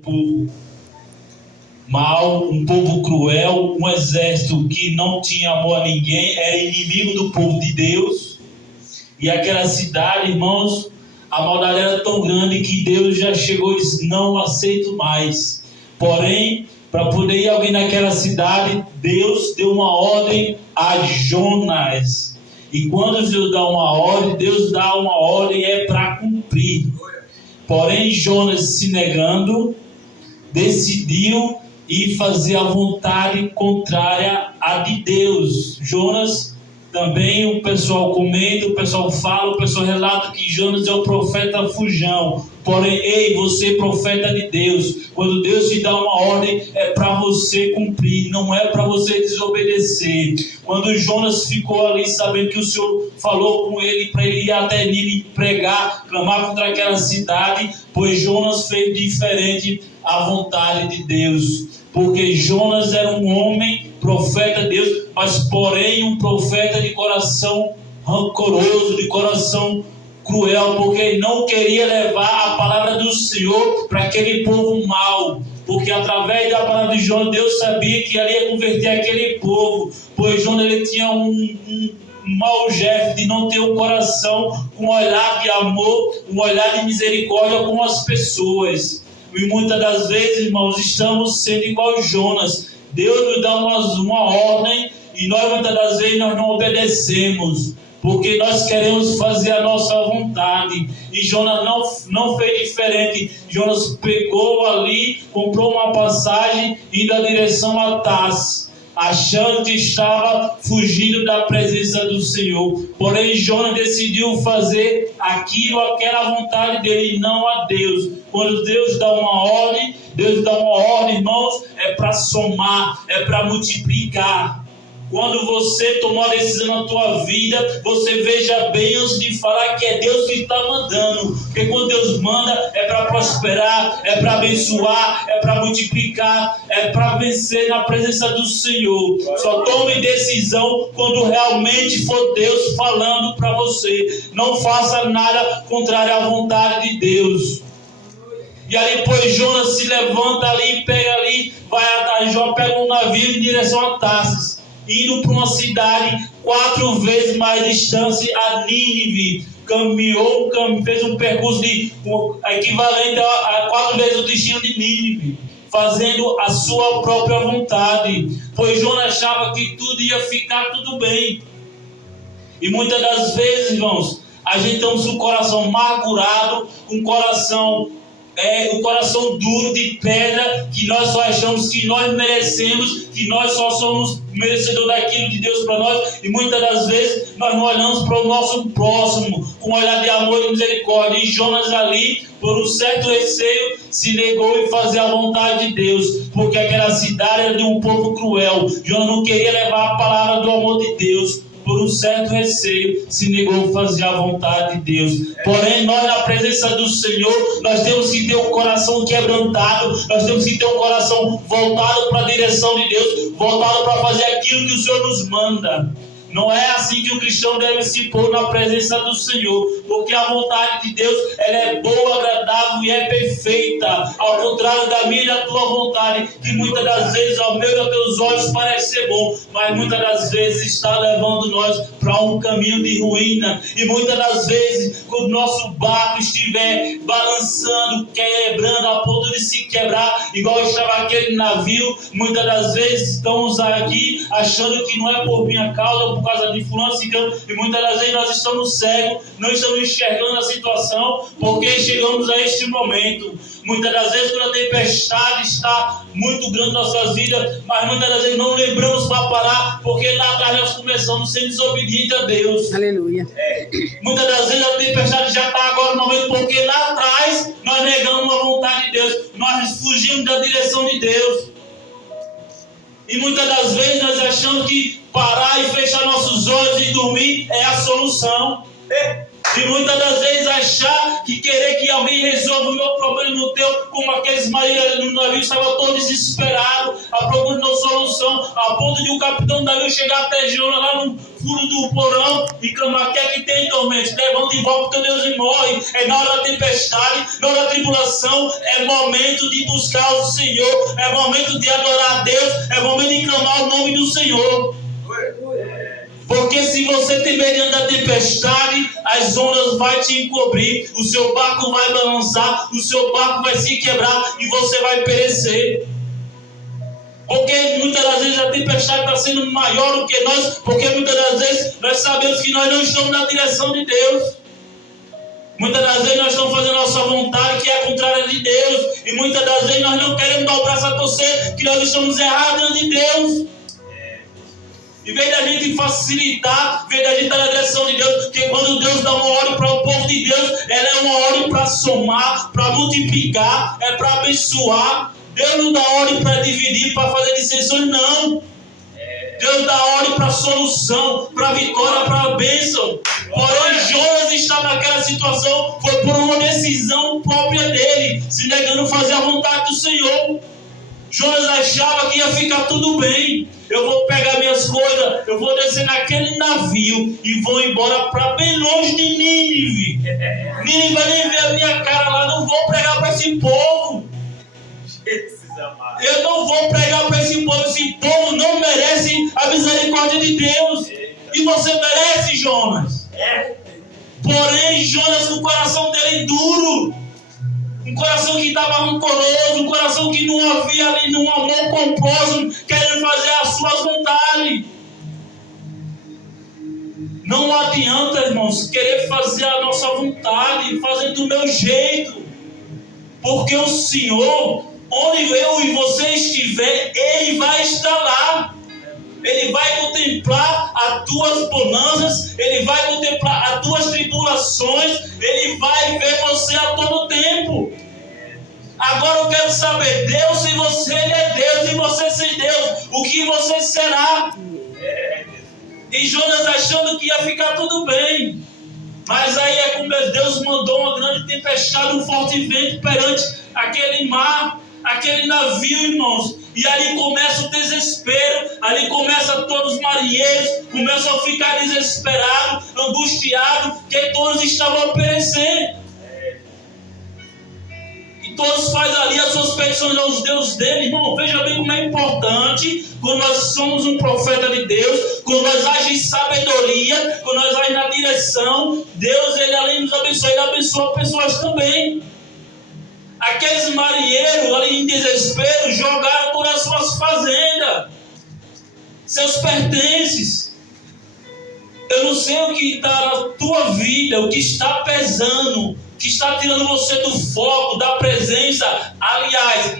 povo mau, um povo cruel, um exército que não tinha amor a ninguém, era inimigo do povo de Deus. E aquela cidade, irmãos, a maldade era tão grande que Deus já chegou e disse: não aceito mais. Porém, para poder ir alguém naquela cidade, Deus deu uma ordem a Jonas. E quando Deus dá uma ordem, Deus dá uma ordem é para cumprir. Porém, Jonas, se negando, decidiu ir fazer a vontade contrária à de Deus. Jonas, também o pessoal comenta, o pessoal fala, o pessoal relata que Jonas é o profeta fujão. Porém, ei, você profeta de Deus, quando Deus te dá uma ordem, é para você cumprir, não é para você desobedecer. Quando Jonas ficou ali sabendo que o Senhor falou com ele para ele ir até Nínive pregar, clamar contra aquela cidade, pois Jonas fez diferente à vontade de Deus. Porque Jonas era um homem, profeta de Deus, mas porém um profeta de coração rancoroso, de coração cruel, porque ele não queria levar a palavra do Senhor para aquele povo mau, porque através da palavra de Jonas, Deus sabia que ali ia converter aquele povo, pois Jonas ele tinha um mau gesto de não ter um coração com um olhar de amor, um olhar de misericórdia com as pessoas. E muitas das vezes, irmãos, estamos sendo igual Jonas. Deus nos dá uma ordem e nós muitas das vezes nós não obedecemos, porque nós queremos fazer a nossa vontade. E Jonas não fez diferente. Jonas pegou ali, comprou uma passagem, indo na direção a Tarsis, achando que estava fugindo da presença do Senhor. Porém, Jonas decidiu fazer aquela vontade dele, e não a Deus. Quando Deus dá uma ordem, irmãos, é para somar, é para multiplicar. Quando você tomar a decisão na tua vida, você veja bem antes de falar que é Deus que está mandando. Porque quando Deus manda, é para prosperar, é para abençoar, é para multiplicar, é para vencer na presença do Senhor. Só tome decisão quando realmente for Deus falando para você. Não faça nada contrário à vontade de Deus. E aí depois Jonas se levanta ali, pega ali, vai atrás, pega um navio em direção a Tarsis, indo para uma cidade 4 vezes mais distante a Nínive. Fez um percurso equivalente a 4 vezes o destino de Nínive, fazendo a sua própria vontade, pois Jonas achava que tudo ia ficar tudo bem. E muitas das vezes, irmãos, a gente tem um coração amargurado, um coração duro de pedra, que nós só achamos que nós merecemos, que nós só somos merecedores daquilo de Deus para nós, e muitas das vezes nós não olhamos para o nosso próximo com um olhar de amor e misericórdia. E Jonas ali, por um certo receio, se negou em fazer a vontade de Deus, porque aquela cidade era de um povo cruel. Jonas não queria levar a palavra do amor de Deus. Por um certo receio, se negou a fazer a vontade de Deus. Porém, nós na presença do Senhor, nós temos que ter um coração quebrantado, nós temos que ter um coração voltado para a direção de Deus, voltado para fazer aquilo que o Senhor nos manda. Não é assim que o cristão deve se pôr na presença do Senhor, porque a vontade de Deus, ela é boa, agradável e é perfeita, ao contrário da minha e da tua vontade, que muitas das vezes ao meu e aos teus olhos parece ser bom, mas muitas das vezes está levando nós para um caminho de ruína. E muitas das vezes, quando o nosso barco estiver balançando, quebrando a ponto de se quebrar, igual estava aquele navio, muitas das vezes estamos aqui achando que não é por minha causa, por causa de fulano, ciclano, e muitas das vezes nós estamos cegos, não estamos enxergando a situação, porque chegamos a este momento. Muitas das vezes quando a tempestade está muito grande nas nossas vidas, mas muitas das vezes não lembramos para parar, porque lá atrás nós começamos sendo desobedientes a Deus. Aleluia. Muitas das vezes a tempestade já está agora no momento, porque lá atrás nós negamos a vontade de Deus, nós fugimos da direção de Deus. E muitas das vezes nós achamos que parar e fechar nossos olhos e dormir é a solução. E muitas das vezes achar que querer que alguém resolva o meu problema no teu, como aqueles marinheiros no navio estavam todos desesperados, à procura de uma solução, a ponto de um capitão do navio chegar até Jonas lá no furo do porão e clamar: quer que tem tormento? Levanta e volta teu Deus e morre. É na hora da tempestade, na hora da tribulação, é momento de buscar o Senhor, é momento de adorar a Deus, é momento de clamar o nome do Senhor. Porque se você tem medo da tempestade, as ondas vão te encobrir, o seu barco vai balançar, o seu barco vai se quebrar e você vai perecer. Porque muitas das vezes a tempestade está sendo maior do que nós, porque muitas das vezes nós sabemos que nós não estamos na direção de Deus. Muitas das vezes nós estamos fazendo a nossa vontade, que é a contrária de Deus, e muitas das vezes nós não queremos dar o braço a torcer, que nós estamos errados diante de Deus. Em vez da gente facilitar, em vez da gente estar na direção de Deus, porque quando Deus dá uma ordem para o povo de Deus, ela é uma ordem para somar, para multiplicar, é para abençoar. Deus não dá ordem para dividir, para fazer dissensões, não. Deus dá ordem para solução, para vitória, para bênção. Porém, Jonas está naquela situação, foi por uma decisão própria dele, se negando a fazer a vontade do Senhor. Jonas achava que ia ficar tudo bem. Eu vou pegar minhas coisas, eu vou descer naquele navio e vou embora para bem longe de Nínive. Nínive vai nem ver a minha cara lá, não vou pregar para esse povo. Eu não vou pregar para esse povo não merece a misericórdia de Deus. E você merece, Jonas. Porém, Jonas, com o coração dele duro, um coração que estava rancoroso, um coração que não havia ali num amor com o próximo, querendo fazer as suas vontades. Não adianta, irmãos, querer fazer a nossa vontade, fazer do meu jeito. Porque o Senhor, onde eu e você estiver, Ele vai estar lá. Ele vai contemplar as tuas bonanças, Ele vai contemplar as tuas tribulações, Ele vai ver você a todo tempo. Agora eu quero saber, Deus, se você Ele é Deus e você sem Deus, o que você será? E Jonas achando que ia ficar tudo bem. Mas aí é como Deus mandou uma grande tempestade, um forte vento perante aquele mar, aquele navio, irmãos. E ali começa o desespero, ali começa todos os marinheiros, começam a ficar desesperados, angustiados, que todos estavam a perecer. E todos fazem ali as suas petições aos deuses dele, irmão. Veja bem como é importante, quando nós somos um profeta de Deus, quando nós agimos em sabedoria, quando nós agimos na direção, Deus, Ele além de nos abençoar, Ele abençoa pessoas também. Aqueles marinheiros ali em desespero jogaram todas as suas fazendas, seus pertences. Eu não sei o que está na tua vida, o que está pesando, que está tirando você do foco, da presença. Aliás,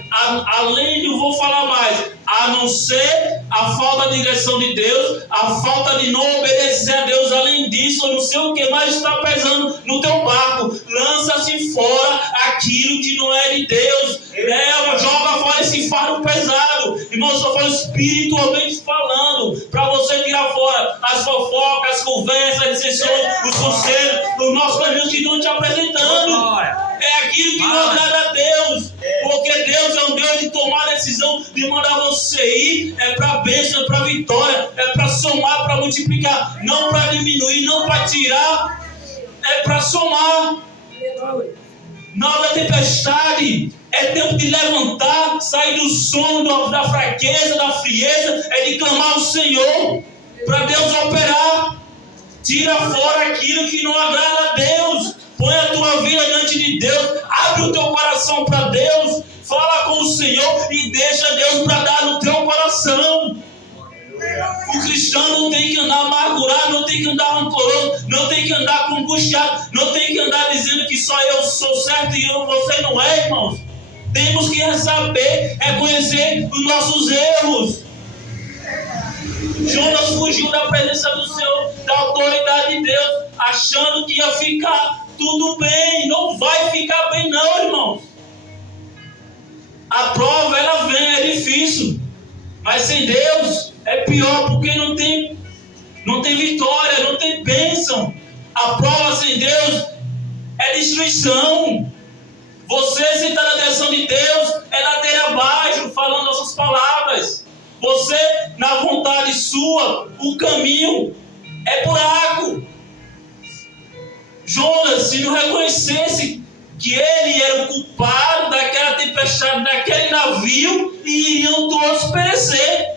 além de, eu vou falar mais, a não ser a falta de direção de Deus, a falta de não obedecer a Deus. Além disso, eu não sei o que mais está pesando no teu barco. Lança-se fora aquilo que não é de Deus. Leva, joga fora esse fardo pesado. Irmão, eu só falo espiritualmente falando, para você tirar fora as fofocas, as conversas, as dissensões, os conselhos, os nossos caminhos que estão te apresentando. É aquilo que não agrada a Deus. Porque Deus é um Deus de tomar a decisão de mandar você ir. É para bênção, é para vitória, é para somar, para multiplicar. Não para diminuir, não para tirar. É para somar. Na hora da tempestade, é tempo de levantar, sair do sono, da fraqueza, da frieza. É de clamar ao Senhor, para Deus operar. Tira fora aquilo que não agrada a Deus. Põe a tua vida diante de Deus. Abre o teu coração para Deus. Fala com o Senhor e deixa Deus bradar no teu coração. O cristão não tem que andar amargurado, não tem que andar rancoroso, não tem que andar angustiado, não tem que andar dizendo que só eu sou certo e você não é, irmãos. Temos que saber reconhecer os nossos erros. Jonas fugiu da presença do Senhor, da autoridade de Deus, achando que ia ficar tudo bem. Não vai ficar bem não, irmão. A prova, ela vem, é difícil. Mas sem Deus é pior, porque não tem vitória, não tem bênção. A A prova sem Deus é destruição. Você, sem estar na direção de Deus, é ladeira abaixo, falando nossas palavras. Você, na vontade sua, o caminho é buraco. Jonas, se não reconhecesse que ele era o culpado daquela tempestade, daquele navio, e iriam todos perecer.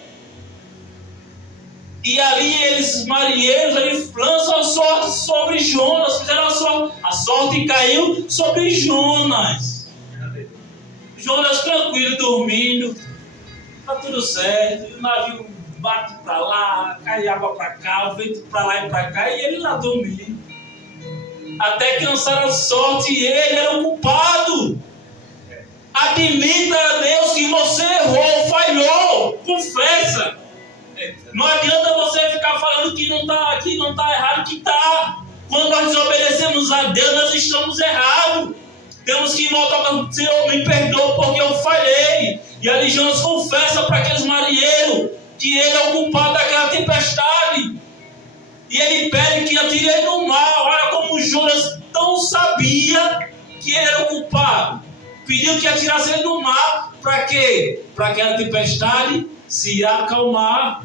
E ali eles, marinheiros, eles lançam a sorte sobre Jonas, fizeram a sorte caiu sobre Jonas. Jonas tranquilo, dormindo, está tudo certo, o navio bate para lá, cai água para cá, o vento para lá e para cá, e ele lá dormindo. Até que lançaram a sorte e ele era o culpado. Admita a Deus que você errou, falhou, confessa. Não adianta você ficar falando que não está errado, que está. Quando nós desobedecemos a Deus, nós estamos errados. Temos que voltar para o Senhor, me perdoa porque eu falhei. E ali Jonas confessa para aqueles marinheiros que ele é o culpado daquela tempestade. E ele pede que atire ele no mar. Olha como Jonas não sabia que ele era o culpado. Pediu que atirasse ele no mar. Para quê? Para aquela tempestade se acalmar.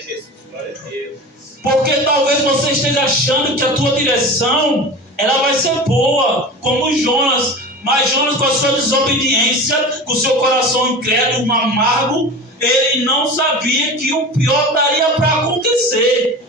Jesus, glória a Deus. Porque talvez você esteja achando que a tua direção ela vai ser boa, como Jonas. Mas Jonas, com a sua desobediência, com o seu coração incrédulo, amargo, ele não sabia que o pior daria para acontecer.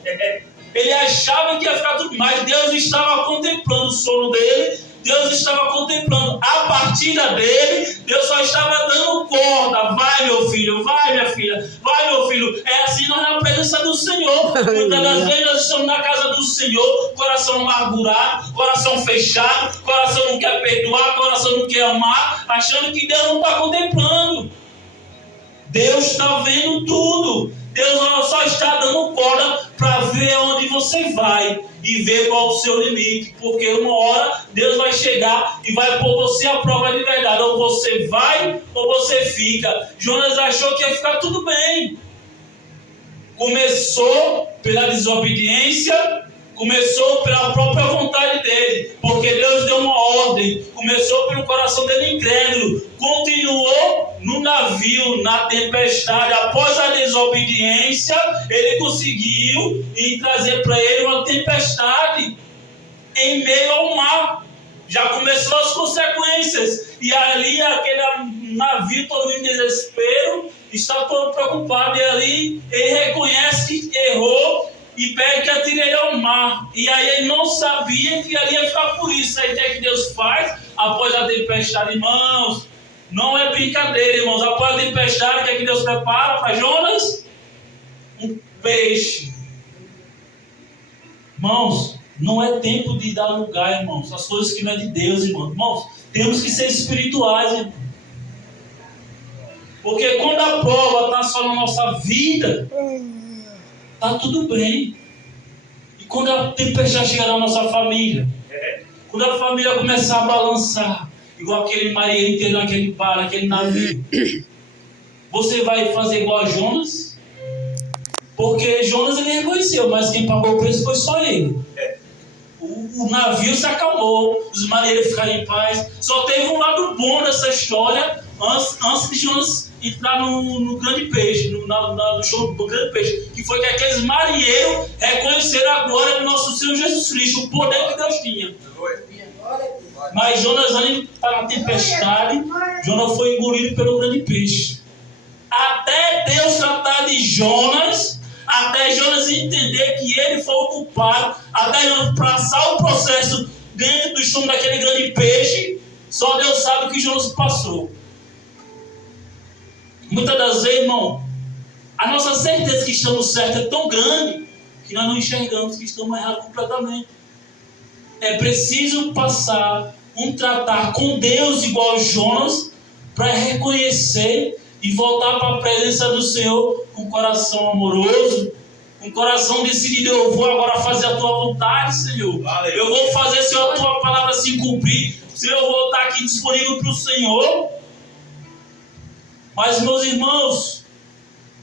Ele achava que ia ficar tudo, mas Deus estava contemplando o sono dele, Deus estava contemplando a partida dele, Deus só estava dando corda. Vai, meu filho, vai, minha filha, vai, meu filho. É assim nós na presença do Senhor. Muitas das vezes nós estamos na casa do Senhor, coração amargurado, coração fechado, coração não quer perdoar, coração não quer amar, achando que Deus não está contemplando. Deus está vendo tudo. Deus só está dando corda para ver onde você vai e ver qual é o seu limite. Porque uma hora Deus vai chegar e vai pôr você à prova de verdade. Ou você vai ou você fica. Jonas achou que ia ficar tudo bem. Começou pela desobediência, começou pela própria vontade dele, porque Deus deu uma ordem. Começou pelo coração dele incrédulo, continuou no navio, na tempestade. Após a desobediência, ele conseguiu trazer para ele uma tempestade em meio ao mar. Já começou as consequências, e ali aquele navio todo em desespero, está todo preocupado, e ali ele reconhece que errou e pede que atire ele ao mar. E aí ele não sabia que ali ia ficar por isso. Aí o que Deus faz? Após a tempestade, irmãos, não é brincadeira, irmãos. Após a tempestade, o que Deus prepara para Jonas? Um peixe. Irmãos, não é tempo de dar lugar, irmãos, as coisas que não é de Deus, irmãos. Irmãos, temos que ser espirituais, irmãos. Porque quando a prova está só na nossa vida, está tudo bem. E quando a tempestade chegar na nossa família, quando a família começar a balançar, igual aquele marinheiro inteiro naquele bar, naquele navio, você vai fazer igual a Jonas? Porque Jonas ele reconheceu, mas quem pagou o preço foi só ele. O navio se acalmou, os marinheiros ficaram em paz. Só teve um lado bom dessa história antes de Jonas entrar no grande peixe, no show do grande peixe, que foi que aqueles marinheiros reconheceram a glória do nosso Senhor Jesus Cristo, o poder que Deus tinha. Mas Jonas, antes de estar na tempestade, Jonas foi engolido pelo grande peixe. Até Deus tratar de Jonas, até Jonas entender que ele foi o culpado, até Jonas passar o processo dentro do estômago daquele grande peixe, só Deus sabe o que Jonas passou. Muitas das vezes, irmão, a nossa certeza que estamos certos é tão grande que nós não enxergamos que estamos errados completamente. É preciso passar um tratar com Deus igual a Jonas para reconhecer e voltar para a presença do Senhor com um coração amoroso, com um coração decidido. Eu vou agora fazer a tua vontade, Senhor. Valeu. Eu vou fazer, Senhor, a tua palavra se cumprir. Senhor, eu vou estar aqui disponível para o Senhor. Mas, meus irmãos,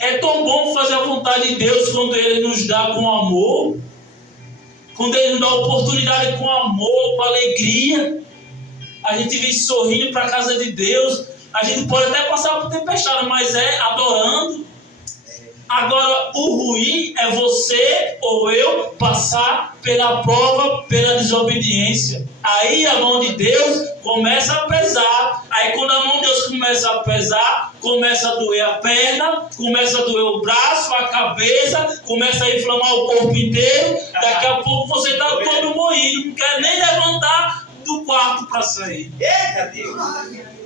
é tão bom fazer a vontade de Deus quando Ele nos dá com amor. quando Ele nos dá oportunidade com amor, com alegria, a gente vem sorrindo para a casa de Deus. A gente pode até passar por tempestade, mas é adorando. Agora, o ruim é você ou eu passar pela prova, pela desobediência. Aí a mão de Deus começa a pesar. Aí quando a mão de Deus começa a pesar, começa a doer a perna, começa a doer o braço, a cabeça, começa a inflamar o corpo inteiro. Daqui a pouco você está todo moído, não quer nem levantar do quarto para sair. Eita Deus!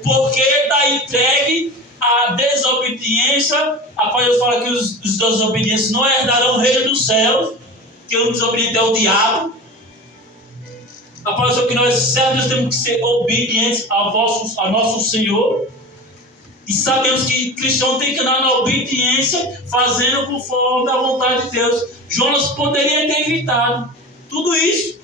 Porque está entregue à desobediência. A palavra de Deus fala que os desobedientes não herdarão o reino dos céus, que o desobediente é o diabo. A palavra diz que nós, servos, temos que ser obedientes a nosso Senhor. E sabemos que cristão tem que andar na obediência, fazendo conforme a vontade de Deus. Jonas poderia ter evitado tudo isso.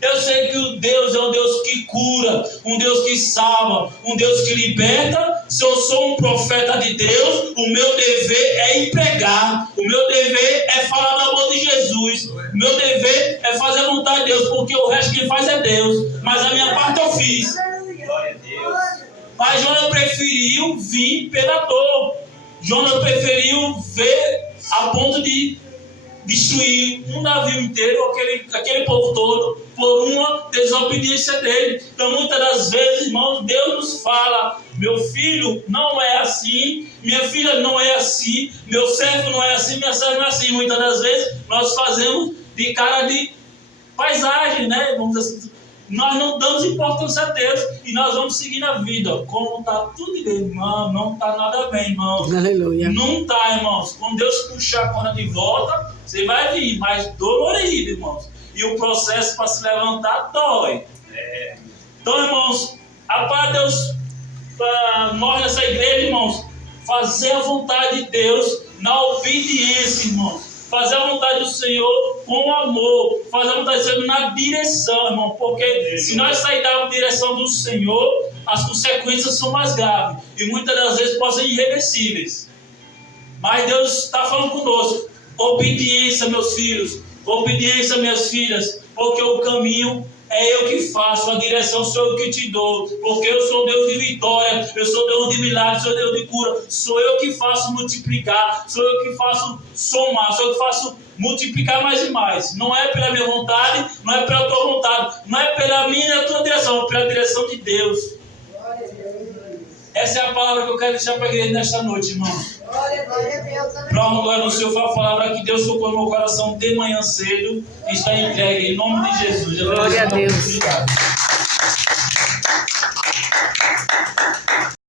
Eu sei que o Deus é um Deus que cura, um Deus que salva, um Deus que liberta. Se eu sou um profeta de Deus, o meu dever é ir pregar, o meu dever é falar do amor de Jesus, o meu dever é fazer a vontade de Deus, porque o resto quem faz é Deus, mas a minha parte eu fiz. Glória a Deus. Mas Jonas preferiu vir pela dor. Jonas preferiu ver a ponto de destruir um navio inteiro, aquele povo todo, por uma desobediência dele. Então muitas das vezes, irmãos, Deus nos fala: meu filho não é assim, minha filha não é assim, meu servo não é assim, minha serva não é assim. Muitas das vezes nós fazemos de cara de paisagem, né? Vamos dizer assim, nós não damos importância a Deus e nós vamos seguir na vida. Como está tudo bem, irmão, não está nada bem, irmãos. Aleluia. Não está, irmãos. Quando Deus puxar a corda de volta, você vai vir, mas dolorido, irmãos. E o processo para se levantar dói. Então, irmãos, a paz de Deus para nós nessa igreja, irmãos, fazer a vontade de Deus na obediência, irmãos. Fazer a vontade do Senhor com amor. Fazer a vontade do Senhor na direção, irmão. Porque se nós sairmos da direção do Senhor, as consequências são mais graves. E muitas das vezes podem ser irreversíveis. Mas Deus está falando conosco. Obediência, meus filhos. Obediência, minhas filhas. Porque o caminho é eu que faço, a direção sou eu que te dou, porque eu sou Deus de vitória, eu sou Deus de milagre, sou Deus de cura, sou eu que faço multiplicar, sou eu que faço somar, sou eu que faço multiplicar mais e mais. Não é pela minha vontade, não é pela tua vontade, não é pela minha e a tua direção, é pela direção de Deus. Essa é a palavra que eu quero deixar para a igreja nesta noite, irmãos. Para honra glória no Senhor, foi a palavra que Deus tocou no meu coração de manhã cedo e está entregue em nome de Jesus. Glória a Deus. Obrigado.